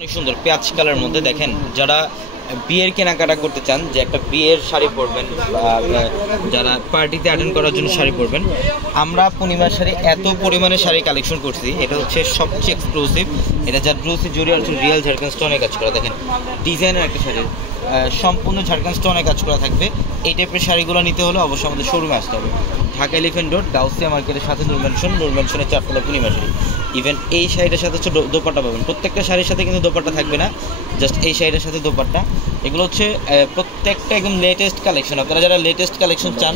অনেক সুন্দর পেঁয়াজ কালারের মধ্যে দেখেন, যারা বিয়ের কেনাকাটা করতে চান, যে একটা বিয়ের শাড়ি পরবেন, যারা পার্টিতে অ্যাটেন্ড করার জন্য শাড়ি পরবেন, আমরা পূর্ণিমার শাড়ি এত পরিমাণে শাড়ি কালেকশন করছি, এটা হচ্ছে সবচেয়ে এক্সক্লুসিভ। এটা জারদৌসি জরি আর রিয়েল ঝাড়খান্ড স্টোনে কাজ করা। দেখেন ডিজাইনের একটা শাড়ি, সম্পূর্ণ ঝাড়খান্ড স্টোনে কাজ করা থাকবে। এই টাইপের শাড়িগুলো নিতে হলে অবশ্যই আমাদের শোরুমে আসতে হবে। ঢাকা এলিফ্যান্ট রোড, গাউসিয়া মার্কেটের সাথে নূর ম্যানশনের 4তলা পূর্ণিমা শাড়ি। ইভেন এই শাড়িটার সাথে হচ্ছে দোপাট্টা পাবেন। প্রত্যেকটা শাড়ির সাথে কিন্তু দোপাট্টা থাকবে না, জাস্ট এই শাড়িটার সাথে দোপাট্টা। এগুলো হচ্ছে প্রত্যেকটা একদম লেটেস্ট কালেকশন। আপনারা যারা লেটেস্ট কালেকশন চান,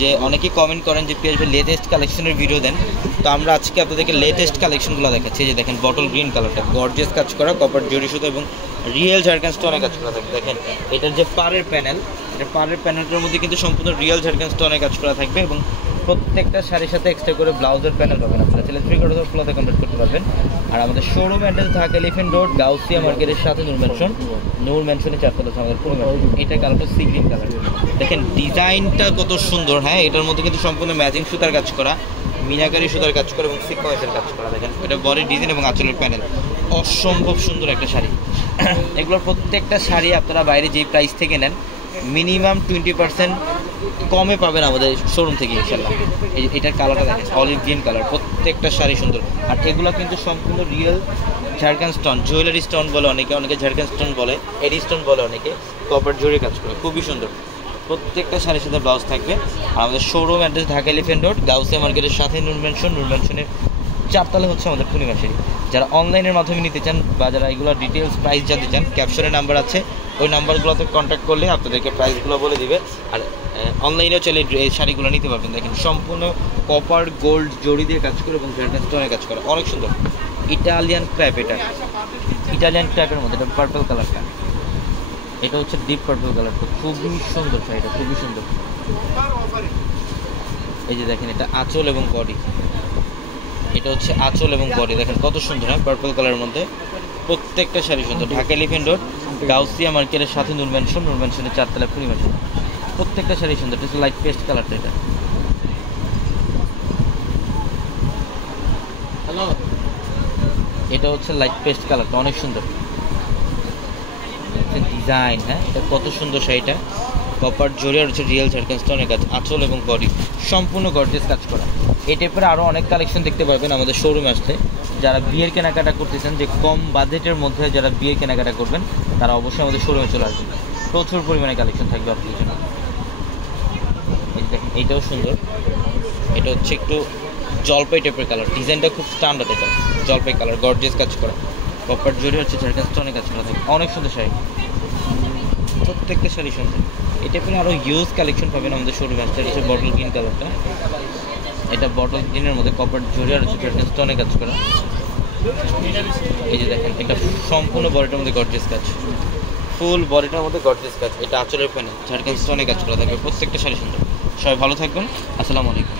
যে অনেকেই কমেন্ট করেন যে পিএস ভাই লেটেস্ট কালেকশনের ভিডিও দেন, তো আমরা আজকে আপনাদেরকে লেটেস্ট কালেকশনগুলো দেখাচ্ছি। যে দেখেন বটল গ্রিন কালারটা, গর্জিয়াস কাজ করা, কপার জরি সুতো এবং রিয়েল ঝাড়খান্ড স্টোনে কাজ করা থাকে। দেখেন এটার যে পাড়ের প্যানেল, এটা পাড়ের প্যানেলটার মধ্যে কিন্তু সম্পূর্ণ রিয়েল ঝাড়খান্ড স্টোনে কাজ করা থাকবে। এবং প্রত্যেকটা শাড়ির সাথে এক্সট্রা করে ব্লাউজের প্যানেল পাবেন। আপনারা চাইলে 3/4 ফ্লোতে কমপ্লিট করতে পারবেন। আর আমাদের showroom address Dhaka elephant road, Gausia মার্কেটের সাথে নূর ম্যানশনের 4তলা আমাদের পূর্ণিমা। এটা কালারটা সি গ্রিন কালার। দেখেন ডিজাইনটা কত সুন্দর। হ্যাঁ, এটার মধ্যে কিন্তু সম্পূর্ণ ম্যাচিং সুতার কাজ করা, মিনাকারি সুতার কাজ করা এবং সিকোয়েন্সের কাজ করা। দেখেন এটা বডির ডিজাইন এবং আঁচলের প্যানেল, অসম্ভব সুন্দর একটা শাড়ি। এগুলোর প্রত্যেকটা শাড়ি আপনারা বাইরে যেই প্রাইস থেকে নেন, মিনিমাম 20% কমে পাবেন আমাদের শোরুম থেকে ইনশাল্লাহ। এটার কালারটা দেখেন অলিভ গ্রিন কালার, প্রত্যেকটা শাড়ি সুন্দর। আর এগুলো কিন্তু সম্পূর্ণ real Jharkhand stone, jewellery stone বলে অনেকে, ঝাড়খান্ড স্টোন বলে, এডি স্টোন বলে অনেকে, কপার জরি কাজ করে, খুবই সুন্দর। প্রত্যেকটা শাড়ির সাথে ব্লাউজ থাকবে। আর আমাদের showroom address Dhaka elephant road, Gausia মার্কেটের সাথে নূর ম্যানশনের 4তলা হচ্ছে আমাদের পূর্ণিমা শাড়ি। যারা অনলাইনের মাধ্যমে নিতে চান বা যারা এগুলো ডিটেলস প্রাইস জানতে চান, ক্যাপশনের নাম্বার আছে, ওই নাম্বারগুলোতে কন্ট্যাক্ট করলে আপনাদেরকে প্রাইসগুলো বলে দিবে। আর অনলাইনেও চলে এই শাড়িগুলো নিতে পারবেন। দেখেন সম্পূর্ণ কপার গোল্ড জড়ি দিয়ে কাজ করে এবং ঝাড়খান্ড স্টোনে কাজ করা, অনেক সুন্দর। ইটালিয়ান ক্র্যাপ, এটা ইটালিয়ান ক্র্যাপের মধ্যে, এটা পার্পল কালারটা, এটা হচ্ছে ডিপ পার্পল কালারটা, খুবই সুন্দর শাড়িটা, খুবই সুন্দর। এই যে দেখেন এটা আঁচল এবং বডি, এটা হচ্ছে আঁচল এবং বডি, দেখেন কত সুন্দর। হ্যাঁ, পার্পল কালারের মধ্যে প্রত্যেকটা শাড়ি সুন্দর। ঢাকা এলিফ্যান্ট রোড, গাউসিয়া মার্কেটের সাথে নূর ম্যানশনের 4তলা পূর্ণিমা শাড়ি, প্রত্যেকটা শাড়ি সুন্দর। এটা হচ্ছে লাইট পেস্ট কালারটা, এটা হ্যালো, এটা হচ্ছে লাইট পেস্ট কালারটা, অনেক সুন্দর ডিজাইন। হ্যাঁ, এটা কত সুন্দর শাড়িটা, কপার জরি আর হচ্ছে রিয়েল ঝাড়খান্ড স্টোনের কাজ, আঁচল এবং বডি সম্পূর্ণ গর্জিয়াস কাজ করা। এই টাইপের আরও অনেক কালেকশন দেখতে পারবেন আমাদের শোরুমে আসলে। যারা বিয়ের কেনাকাটা করতেছেন, যে কম বাজেটের মধ্যে যারা বিয়ের কেনাকাটা করবেন, তারা অবশ্যই আমাদের শোরুমে চলে আসবেন। প্রচুর পরিমাণে কালেকশন থাকবে আপনাদের জন্য। দেখেন এইটাও সুন্দর, এটা হচ্ছে একটু জলপাই টাইপের কালার, ডিজাইনটা খুব স্ট্যান্ডার্ড। এটা জলপাই কালার, গর্জিয়াস কাজ করা, কপার জরি হচ্ছে ঝাড়খান্ড স্টোনের কাজ করা থাকে, অনেক সুন্দর শাড়ি, প্রত্যেকটা শাড়ি সুন্দর। এটা পেলে আরও হিউজ কালেকশন পাবেন আমাদের শোরুমে আসতে। এটা বটল গ্রিন কালারটা, এটা বটল গ্রিনের মধ্যে কপার জরি আর হচ্ছে ঝাড়খান্ড স্টোনে কাজ করা। এই যে দেখেন এটা সম্পূর্ণ বডিটার মধ্যে গর্জিয়াস কাজ, ফুল বডিটার মধ্যে গর্জিয়াস কাজ। এটা আঁচলের প্যানেল ঝাড়খান্ড স্টোনে কাজ করা থাকবে, প্রত্যেকটা শাড়ি সুন্দর। সবাই ভালো থাকবেন, আসসালামু আলাইকুম।